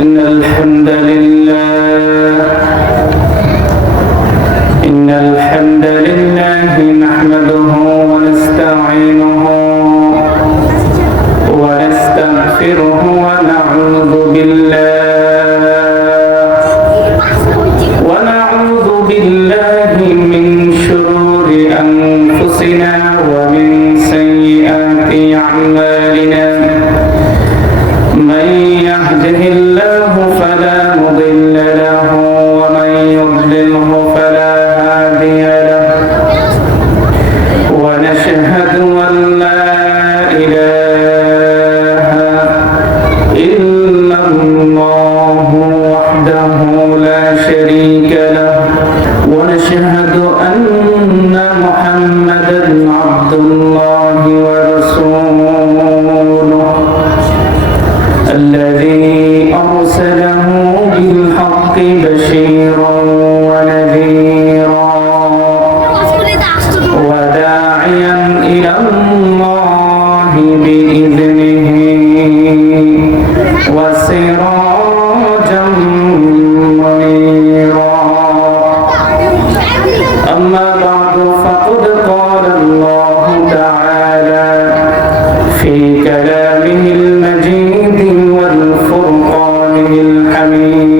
إن الحمد لله إن الحمد لله نحمده ونستعينه ونستغفره ونعوذ بالله ونعوذ بالله من شرور أنفسنا ومن الظالم الحميد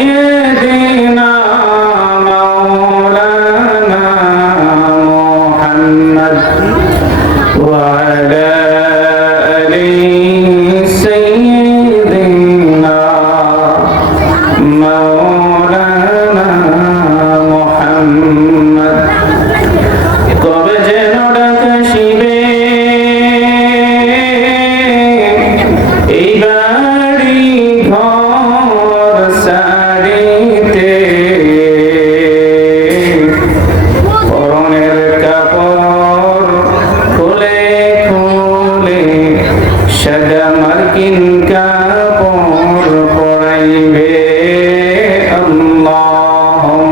দিয়ে দে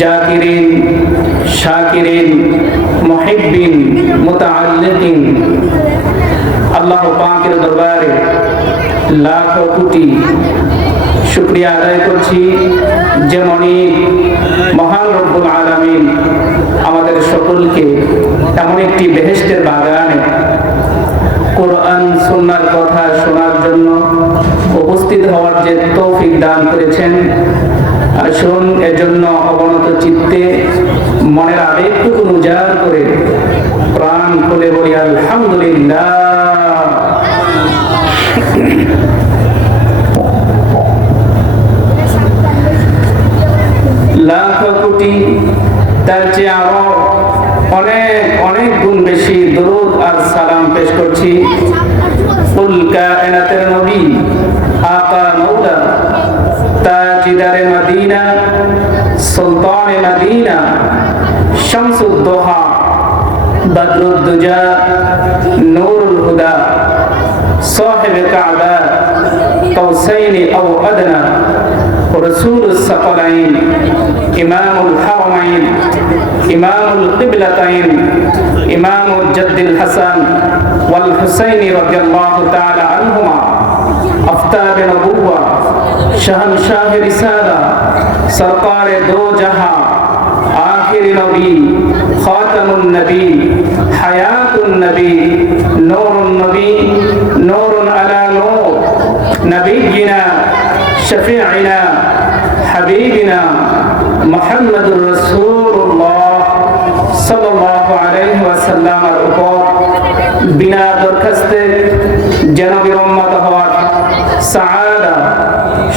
জাকিরিন শাকিরিন মুহিব্বিন মুতাআল্লিকিন। আল্লাহ পাকের দরবারে লাখ কোটি শুক্রিয়া আদায় করছি। যেমনই মহান রব্বুল আলামিন আমাদের সকলকে এমন একটি বেহেশতের বাগানে কোরআন, সুন্নার কথা শোনার জন্য উপস্থিত হওয়ার যে তৌফিক দান করেছেন আসুন এজন্য অবনত চিত্তে মনের আবেগটুকু উজাড় করে প্রাণ খুলে বলি, আলহামদুলিল্লাহ। লাখ কোটি তার চেয়ে আরো অনেক অনেক গুণ বেশি দরুদ আর সালাম পেশ করছি কুল কায়নাতের নবী আকা মৌলা তাজিদারে মদিনা সুলতানে মদিনা শামসুদ্দোহা বদরুদ্দুজা নূরুল হুদা صاحب كعبة قوسين أو أدنى ورسول الثقلين إمام الحرمين إمام القبلتين إمام الجد الحسن والحسين رضي الله تعالى عنهما أفتى بنبوة شهنشاه رسالة سرطار دو جهاں آخر نبی خاتم النبی حیات النبی نور النبی نور على نور نبينا شفيعنا حبيبنا মোহাম্মদুর রসুল্লাহ সাল্লাল্লাহু আলাইহি ওয়াসাল্লামের উপর বিনা দরখাস্তে জনাবি উম্মত হওয়ার সাআদা,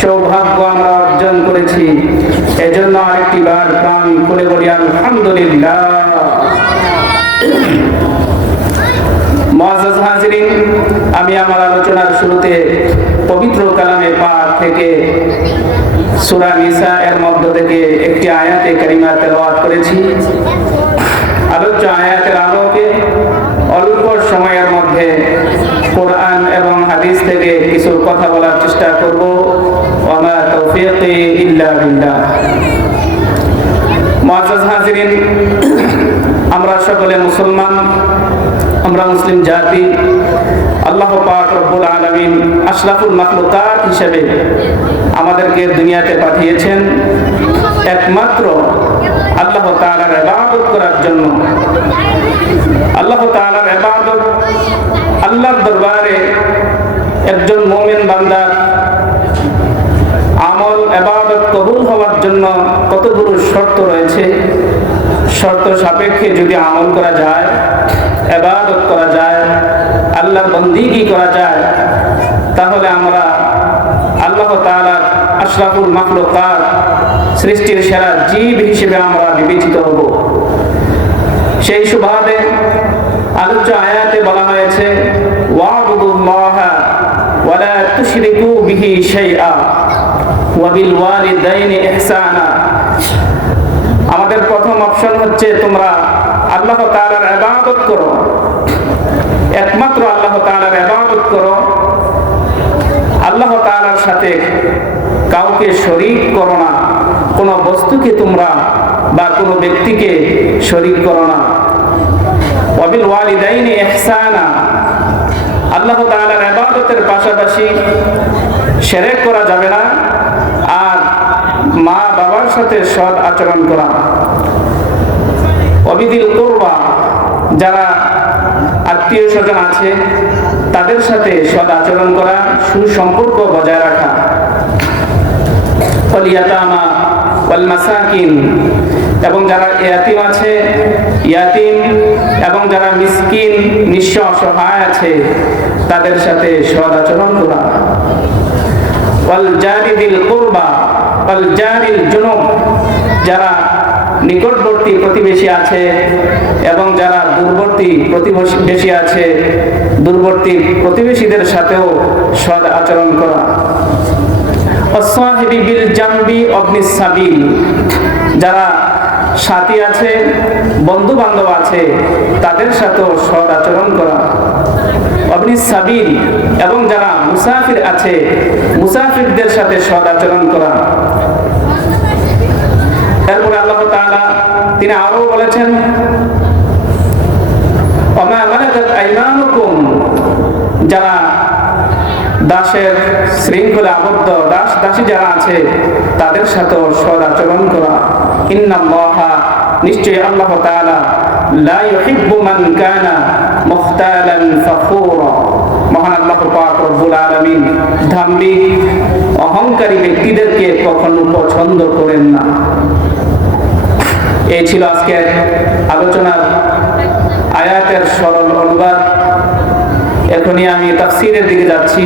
সৌভাগ্য আমরা অর্জন করেছি। এজন্য আরেকটি বার প্রাণ করে বলি, আলহামদুলিল্লাহ। মুআজ্জাজ হাজিরিন, আমি আমার আলোচনার শুরুতে পবিত্র কালামে পাক থেকে সূরা নিসা এর মধ্য থেকে একটি আয়াতে কারিমা তেলাওয়াত করেছি। আলোচ্য আয়াতের আলোকে অল্প সময়ের মধ্যে কোরআন এবং হাদিস থেকে কিছু কথা বলার চেষ্টা করব। ওমা তৌফিকি ইল্লা বিল্লাহ। মুআজ্জাজ হাজিরিন, আমরা সকলে মুসলমান, আমরা মুসলিম জাতি। আল্লাহ পাক রব্বুল আলামিন আশরাফুল মাখলুকাত হিসেবে আমাদেরকে দুনিয়াতে পাঠিয়েছেন। একমাত্র আল্লাহ তাআলার ইবাদত করার জন্য। আল্লাহ তাআলার ইবাদত আল্লাহর দরবারে একজন মুমিন বান্দার আমল এবাদত কবুল হওয়ার জন্য কতগুলো শর্ত রয়েছে? শর্ত সাপেক্ষে যদি আমল করা যায় এবাদত করা যায় আল্লাহর বন্দিগি করা যায়? তাহলে আমরা আল্লাহ তাআলার আশরাফুল মাখলুকাত সৃষ্টির সেরা জীব হিসেবে আমরা বিবেচিত হব। সেই সুবাদে আলোচ্য আয়াতে বলা হয়েছে আমাদের প্রথম অপশন হচ্ছে, তোমরা আল্লাহ তাআলার ইবাদত করো। একমাত্র আল্লাহ তাআলার ইবাদত করো। আল্লাহ তাআলার সাথে কাউকে শরীক করো না। কোনো বস্তুকে তোমরা বা কোনো ব্যক্তিকে শরীক করো না। ওয়াবিল ওয়ালিদাইনি ইহসানা। আল্লাহ তাআলার ইবাদতের পাশাপাশি শিরক করা যাবে না আর মা বাবার সাথে সৎ আচরণ করা। অবিদিল করবা, যারা আত্মীয় স্বজন আছে, তাদের সাথে সদ আচরণ করা, সুসম্পর্ক বজায় রাখা। ওয়ালিয়াতামা ওয়াল এবং যারা ইয়াতিম আছে, ইয়াতিম, এবং যারা মিসকিন, নিঃস্ব অসহায় আছে, তাদের সাথে সদ আচরণ করা। ওয়াল জারিদিল কুরবা ওয়াল জারিল যারা নিকটবর্তী প্রতিবেশী আছে এবং যারা দূরবর্তী প্রতিবেশী আছে, দূরবর্তী প্রতিবেশীদের সাথেও সদ আচরণ করা। যারা সাথী আছে বন্ধু বান্ধব আছে, তাদের সাথেও সদ আচরণ করা। অগ্নি সাবিল এবং যারা মুসাফির আছে, মুসাফিরদের সাথে সদ আচরণ করা। তিনি আরও বলেছেন যারা দাসের আবদ্ধ, দাস দাসী যারা আছে, তাদের করা। নিশ্চয়ই আল্লাহ অহংকারী ব্যক্তিদেরকে কখনো পছন্দ করেন না। এই ছিল আজকের আলোচনার আয়াতের সরল অনুবাদ। এখনই আমি তাফসিরের দিকে যাচ্ছি।